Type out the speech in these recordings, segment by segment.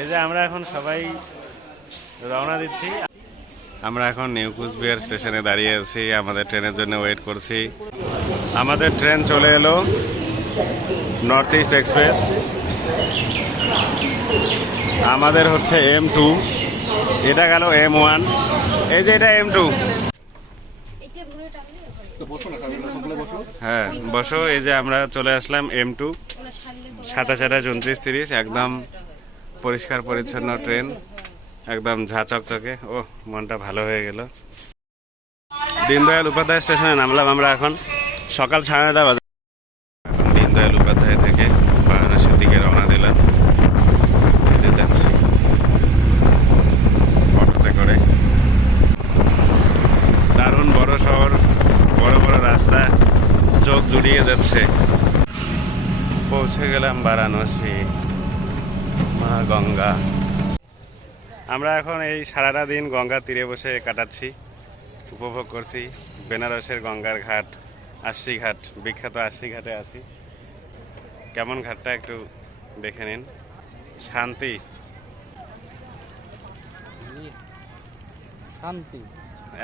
এই যে আমরা এখন সবাই রওনা দিচ্ছি। আমরা এখন নিউ কুচবিহার স্টেশনে দাঁড়িয়ে আছি, আমাদের ট্রেনের জন্য ওয়েট করছি। আমাদের ট্রেন চলে এলো নর্থ ইস্ট এক্সপ্রেস। আমাদের হচ্ছে এম টু, এটা গেল এম ওয়ান। এই যে এটা এম টু। হ্যাঁ বসো, এই যে আমরা চলে আসলাম এম টু, সাতাশ আঠাশ উনত্রিশ তিরিশ, একদম পরিষ্কার পরিচ্ছন্ন ট্রেন। একদম ঝা চকচকে। ও, মনটা ভালো হয়ে গেল। দীনদয়াল উপাধ্যায় স্টেশনে নামলাম আমরা এখন। সকাল সাড়ে নটা বাজে। এখন দীনদয়াল উপাধ্যায় থেকে বারাণসীর দিকে রওনা দিলাম। অটোতে করে। দারুণ বড় শহর, বড় বড় রাস্তা, চোখ জুড়িয়ে যাচ্ছে। পৌঁছে গেলাম বারাণসী। মা গঙ্গা। আমরা এখন এই সারাটা দিন গঙ্গার তীরে বসে কাটাচ্ছি উপভোগ করছি। বেনারসের গঙ্গার ঘাট আশি ঘাট বিখ্যাত আশি ঘাটে আছি। কেমন ঘাটটা একটু দেখে নিন। শান্তি। শান্তি।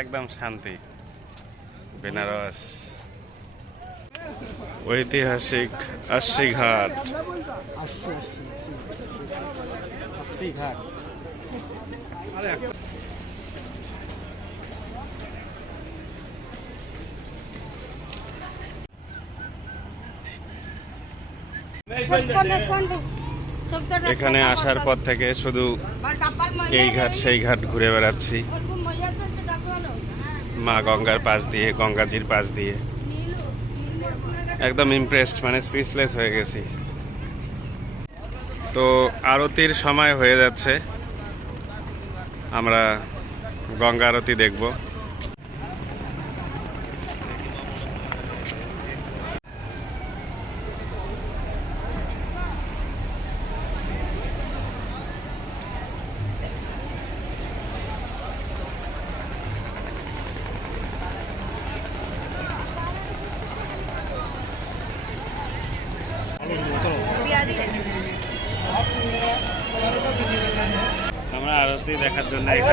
একদম শান্তি। বেনারস। ঐতিহাসিক আশি ঘাট। ঘাট এখানে আসার পর থেকে শুধু এই ঘাট, সেই ঘাট ঘুরে বেড়াচ্ছি। মা গঙ্গার পাশ দিয়ে, গঙ্গাজির পাশ দিয়ে। একদম ইমপ্রেসড মানে স্পিচলেস হয়ে গেছি। তো আরতির সময় হয়ে যাচ্ছে। আমরা গঙ্গা আরতি দেখব।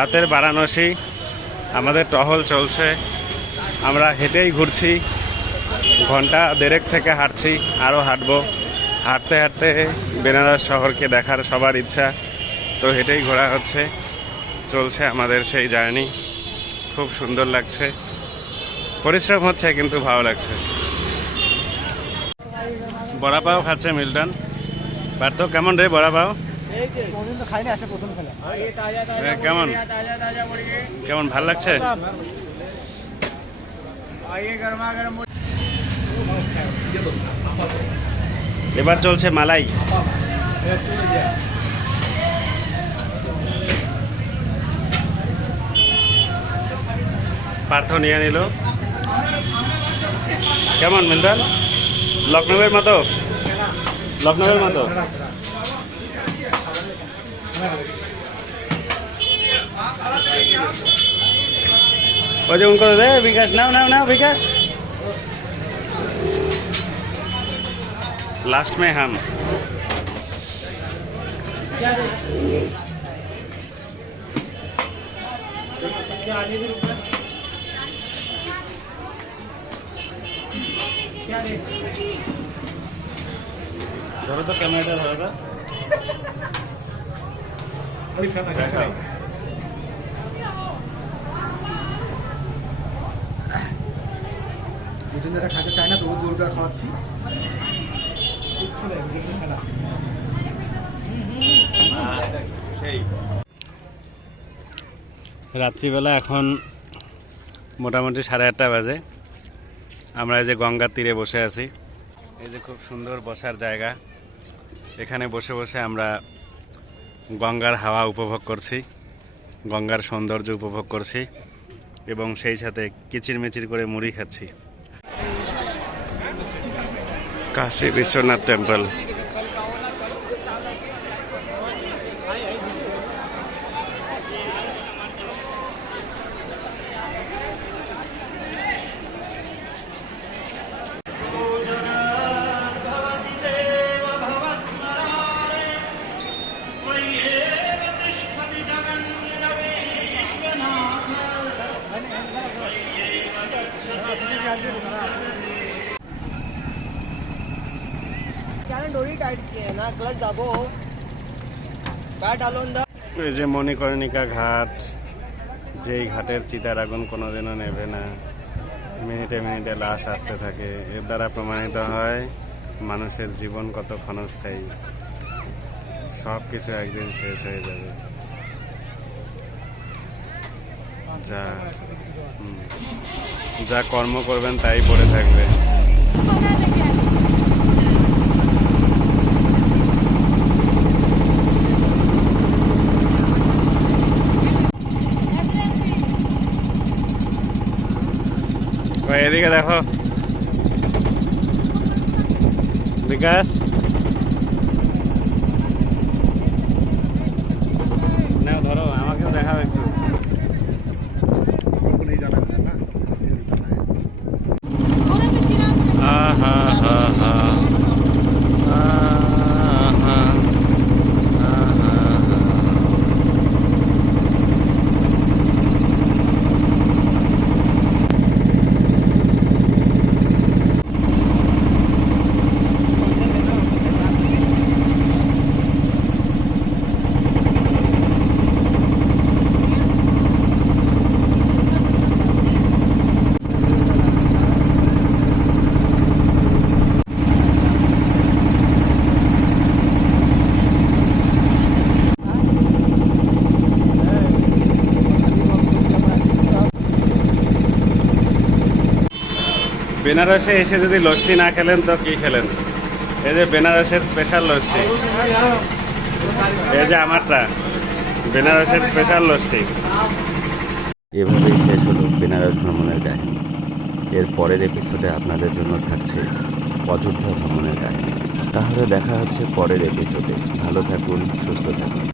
রাতের বারাণসী আমাদের টহল চলছে। আমরা হেঁটেই ঘুরছি। ঘণ্টা দেড়েক থেকে হাঁটছি আরও হাঁটবো। হাঁটতে হাঁটতে বেনারস শহরকে দেখার সবার ইচ্ছা তো হেঁটেই ঘোরা হচ্ছে। চলছে আমাদের সেই জার্নি। খুব সুন্দর লাগছে। পরিশ্রম হচ্ছে কিন্তু ভালো লাগছে। বড়া পাও খাচ্ছে মিল্টন। পার্থ কেমন রে বড়া পাও এ, কেমন? কেমন, ভালো লাগছে? এবার চলছে মালাই। পার্থ নিয়ে নিল। কেমন মিল্টন লখনৌয়ের মতো? লখনৌয়ের মতো? ওই যে উনকো দে বিকাশ নাও নাও নাও বিকাশ लास्ट में हम ধরো তো ক্যামেরাটা ধরো তো যারা খাতে চায় না, তো ও জোর করে খাওয়াচ্ছি। রাত্রিবেলা এখন মোটামুটি সাড়ে আটটা বাজে। আমরা এই যে গঙ্গার তীরে বসে আছি। এই যে খুব সুন্দর বসার জায়গা। এখানে বসে বসে আমরা গঙ্গার হাওয়া উপভোগ করছি, গঙ্গার সৌন্দর্য উপভোগ করছি এবং সেই সাথে কিচিরমিচির করে মুড়ি খাচ্ছি। Kasi Vishwanath Temple. এই যে মণিকর্ণিকা ঘাট, যেই ঘাটের চিতার আগুন কোনোদিনও নেবে না। মিনিটে মিনিটে লাশ আসতে থাকে। এর দ্বারা প্রমাণিত হয় মানুষের জীবন কত ক্ষণস্থায়ী। সব কিছু একদিন শেষ হয়ে যাবে। যা যা কর্ম করবেন তাই পড়ে থাকবে। diga de abajo. Because বেনারসে এসে যদি লস্যি না খেলেন, তো কি খেলেন? এই যে বেনারসের স্পেশাল লস্যি। এই যে আমারটা, বেনারসের স্পেশাল লস্যি। এভাবেই শেষ হলো বেনারস ভ্রমণের কাহিনী। এর পরের এপিসোডে আপনাদের জন্য থাকছে অযোধ্যা ভ্রমণের কাহিনী। তাহলে দেখা হচ্ছে পরের এপিসোডে ভালো থাকুন, সুস্থ থাকুন।